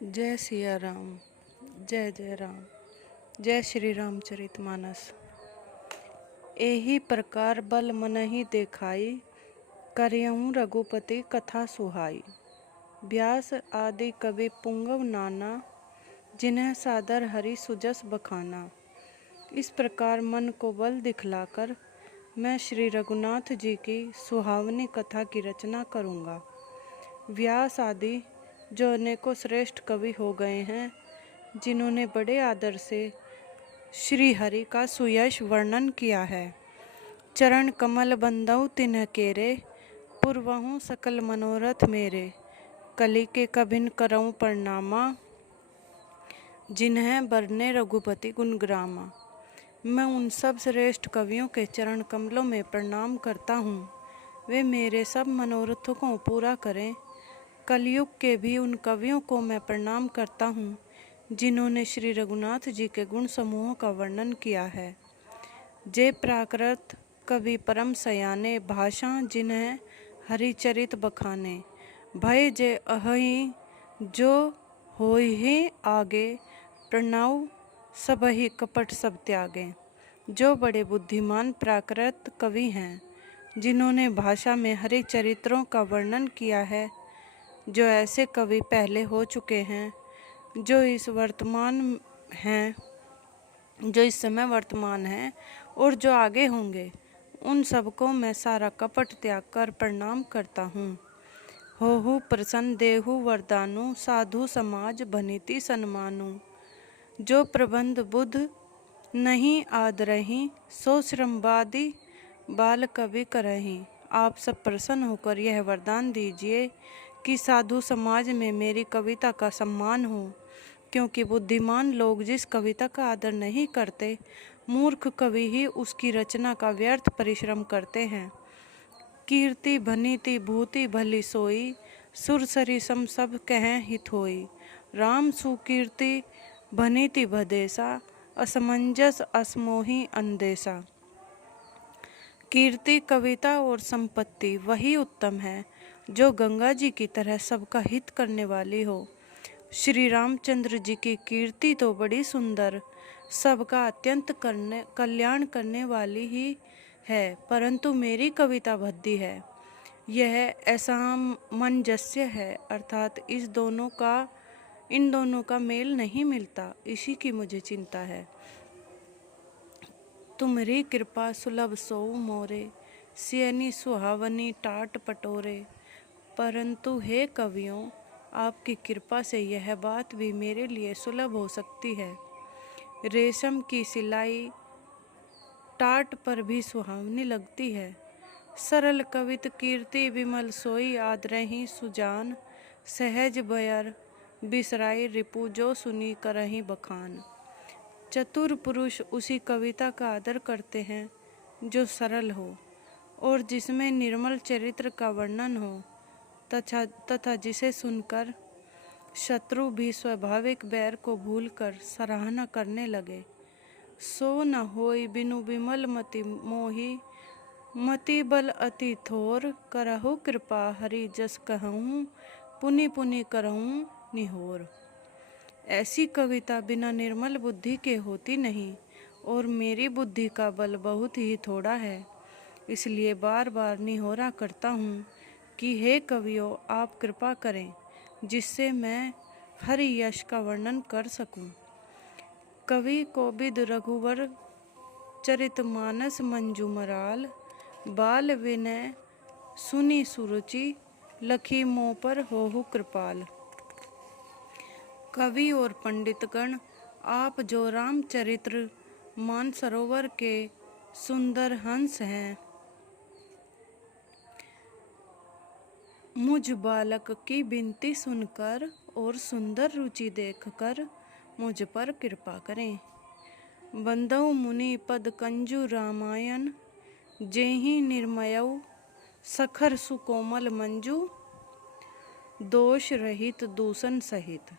जय सिया राम। जय जय राम। जय श्री रामचरितमानस। एही प्रकार बल मनहि देखाई, करियहूँ रघुपति कथा सुहाई। व्यास आदि कवि पुंगव नाना, जिन्हें सादर हरि सुजस बखाना। इस प्रकार मन को बल दिखलाकर मैं श्री रघुनाथ जी की सुहावनी कथा की रचना करूँगा। व्यास आदि जो अनेकों श्रेष्ठ कवि हो गए हैं, जिन्होंने बड़े आदर से श्री हरि का सुयश वर्णन किया है। चरण कमल बंदऊ तिन्ह केरे, पुरवहूँ सकल मनोरथ मेरे। कलि के कभिन करऊँ प्रणामा, जिन्हें बरने रघुपति गुणग्रामा। मैं उन सब श्रेष्ठ कवियों के चरण कमलों में प्रणाम करता हूँ। वे मेरे सब मनोरथों को पूरा करें। कलयुग के भी उन कवियों को मैं प्रणाम करता हूँ, जिन्होंने श्री रघुनाथ जी के गुण समूहों का वर्णन किया है। जे प्राकृत कवि परम सयाने, भाषा जिन्हें हरिचरित बखाने। भय जे अहि जो होहि आगे, प्रणव सबहि कपट सब त्यागे। जो बड़े बुद्धिमान प्राकृत कवि हैं, जिन्होंने भाषा में हरि चरित्रों का वर्णन किया है। जो ऐसे कवि पहले हो चुके हैं, जो इस समय वर्तमान हैं और जो आगे होंगे, उन सबको मैं सारा कपट त्याग कर प्रणाम करता हूँ। होहु प्रसन्न देहु वरदानु, साधु समाज भनीति सन्मानु। जो प्रबंध बुद्ध नहीं आदरहि, सो श्रमवादी बाल कवि करहि। आप सब प्रसन्न होकर यह वरदान दीजिए कि साधु समाज में मेरी कविता का सम्मान हो, क्योंकि बुद्धिमान लोग जिस कविता का आदर नहीं करते, मूर्ख कवि ही उसकी रचना का व्यर्थ परिश्रम करते हैं। कीर्ति भनीति भूति भली सोई, सुरसरी सम सब कहें हित होई। राम सुकीर्ति भनीति भदेसा, असमंजस असमोही अंदेसा। कीर्ति, कविता और संपत्ति वही उत्तम है, जो गंगा जी की तरह सबका हित करने वाली हो। श्री रामचंद्र जी की कीर्ति तो बड़ी सुंदर, सबका अत्यंत कल्याण करने वाली ही है, परंतु मेरी कविता भद्दी है। यह असामंजस्य है, अर्थात इन दोनों का मेल नहीं मिलता। इसी की मुझे चिंता है। तुम्हारी कृपा सुलभ सोऊ मोरे, सियनी सुहावनी टाट पटोरे। परंतु हे कवियों, आपकी कृपा से यह बात भी मेरे लिए सुलभ हो सकती है। रेशम की सिलाई टाट पर भी सुहावनी लगती है। सरल कवित कीर्ति विमल सोई, आदरहि सुजान। सहज बयर बिसराई रिपु, जो सुनी करहि बखान। चतुर पुरुष उसी कविता का आदर करते हैं जो सरल हो और जिसमें निर्मल चरित्र का वर्णन हो, तथा जिसे सुनकर शत्रु भी स्वाभाविक बैर को भूलकर सराहना करने लगे। सो न होई बिनु विमल मति मोहि, मति बल अति थोर। करहु कृपा हरि जस कहूँ, पुनि पुनि करहूँ निहोर। ऐसी कविता बिना निर्मल बुद्धि के होती नहीं, और मेरी बुद्धि का बल बहुत ही थोड़ा है। इसलिए बार बार निहोरा करता हूँ कि हे कवियों, आप कृपा करें, जिससे मैं हरि यश का वर्णन कर सकूं। कवि कोविद रघुवर चरितमानस मंजूमराल, बाल विनय सुनी सुरुचि, लखी मोह पर होहु कृपाल। कवि और पंडितगण, आप जो रामचरित्र मानसरोवर के सुंदर हंस हैं, मुझ बालक की विनती सुनकर और सुंदर रुचि देखकर मुझ पर कृपा करें। बंदौ मुनि पद कंजु रामायण, जेहि निर्मयौ सखर सुकोमल मंजू। दोष रहित दूषण सहित।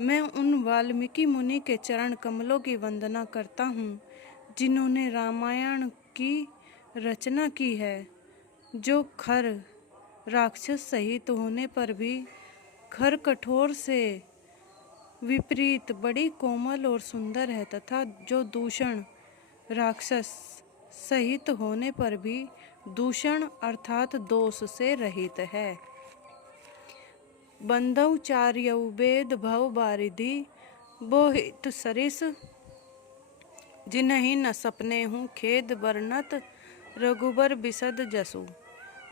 मैं उन वाल्मीकि मुनि के चरण कमलों की वंदना करता हूँ, जिन्होंने रामायण की रचना की है, जो खर राक्षस सहित होने पर भी खर कठोर से विपरीत बड़ी कोमल और सुंदर है तथा जो दूषण राक्षस सहित होने पर भी दूषण अर्थात दोष से रहित है। बंधु चार्यौ वेद भव बारिधि बोहित सरिस जिन्हि न सपने हूँ खेद वर्णत रघुबर बिसद जसु।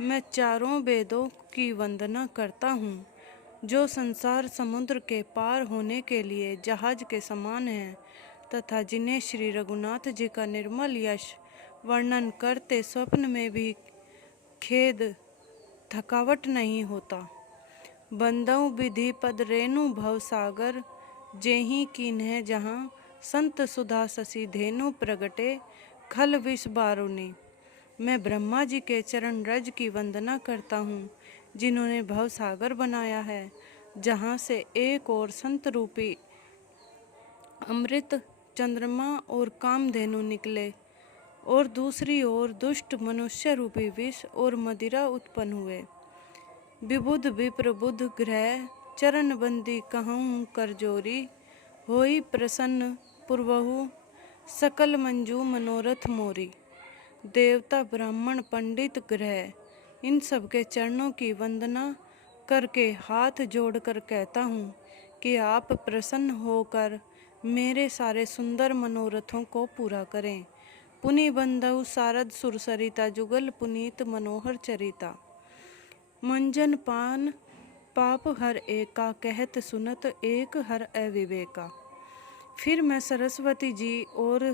मैं चारों वेदों की वंदना करता हूँ जो संसार समुद्र के पार होने के लिए जहाज के समान हैं तथा जिन्हें श्री रघुनाथ जी का निर्मल यश वर्णन करते स्वप्न में भी खेद थकावट नहीं होता। बंदौ विधि पद रेणु भव सागर जेहि कीन्ह जहाँ संत सुधा शशि धेनु प्रगटे खल विष बारुनी। मैं ब्रह्मा जी के चरण रज की वंदना करता हूँ जिन्होंने भव सागर बनाया है जहाँ से एक और संत रूपी अमृत चंद्रमा और कामधेनु निकले और दूसरी ओर दुष्ट मनुष्य रूपी विष और मदिरा उत्पन्न हुए। विबुध विप्र बुध ग्रह चरण बंदी कहूँ करजोरी होई प्रसन्न पूर्वहु सकल मंजू मनोरथ मोरी। देवता ब्राह्मण पंडित ग्रह इन सब के चरणों की वंदना करके हाथ जोड़कर कहता हूँ कि आप प्रसन्न होकर मेरे सारे सुंदर मनोरथों को पूरा करें। पुनि बंधु सारद सुरसरिता जुगल पुनीत मनोहर चरिता। मंजन पान पाप हर एका कहत सुनत एक हर अविवेका। फिर मैं सरस्वती जी और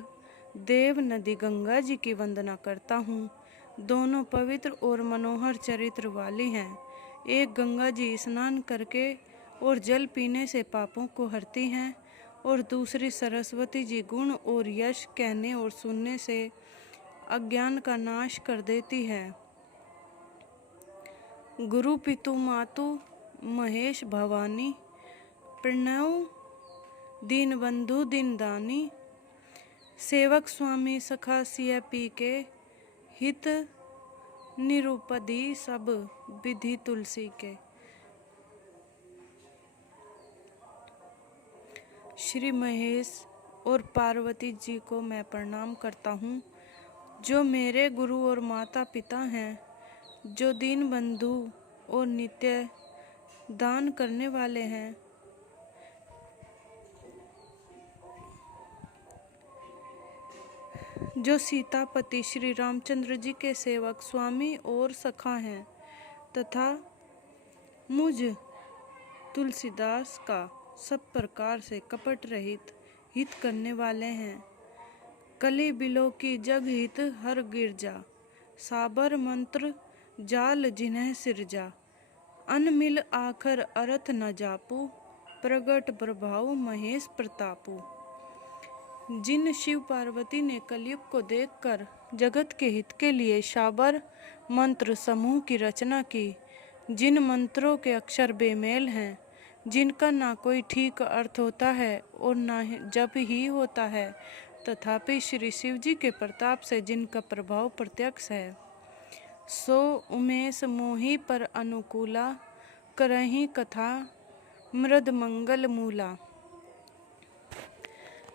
देव नदी गंगा जी की वंदना करता हूँ। दोनों पवित्र और मनोहर चरित्र वाली हैं। एक गंगा जी स्नान करके और जल पीने से पापों को हरती हैं और दूसरी सरस्वती जी गुण और यश कहने और सुनने से अज्ञान का नाश कर देती है। गुरु पितु मातु महेश भवानी प्रणव दीन बंधु दीन दानी। सेवक स्वामी सखा सिया पी के हित निरुपदी सब विधि तुलसी के। श्री महेश और पार्वती जी को मैं प्रणाम करता हूँ जो मेरे गुरु और माता पिता हैं, जो दीन बंधु और नित्य दान करने वाले हैं। जो सीतापति श्री रामचंद्र जी के सेवक स्वामी और सखा हैं तथा मुझ तुलसीदास का सब प्रकार से कपट रहित हित करने वाले हैं। कली बिलो की जग हित हर गिरजा साबर मंत्र जाल जिन्ह सिरजा। अनमिल आखर अर्थ न जापू प्रगट प्रभाव महेश प्रतापू। जिन शिव पार्वती ने कलयुग को देखकर जगत के हित के लिए शाबर मंत्र समूह की रचना की, जिन मंत्रों के अक्षर बेमेल हैं, जिनका ना कोई ठीक अर्थ होता है और ना जप ही होता है, तथापि श्री शिव जी के प्रताप से जिनका प्रभाव प्रत्यक्ष है, सो उमेश मोहि पर अनुकूला करहि कथा मृद मंगल मूला।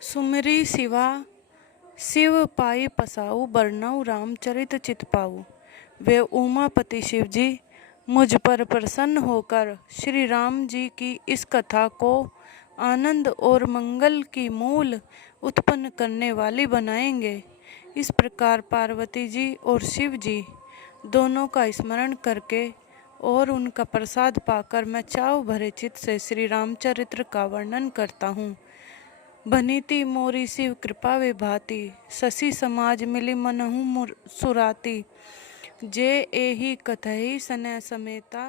सुमरी शिवा शिव पाई पसाऊ बरनऊ रामचरित चित पाऊ। वे उमापति शिव जी मुझ पर प्रसन्न होकर श्री राम जी की इस कथा को आनंद और मंगल की मूल उत्पन्न करने वाली बनाएंगे। इस प्रकार पार्वती जी और शिव जी दोनों का स्मरण करके और उनका प्रसाद पाकर मैं चाव भरे चित्त से श्री रामचरित्र का वर्णन करता हूँ। बनीती मोरी शिव कृपा वे भाती शशि समाज मिली मनहु सुराती। जे एहि कथहि सने समेता।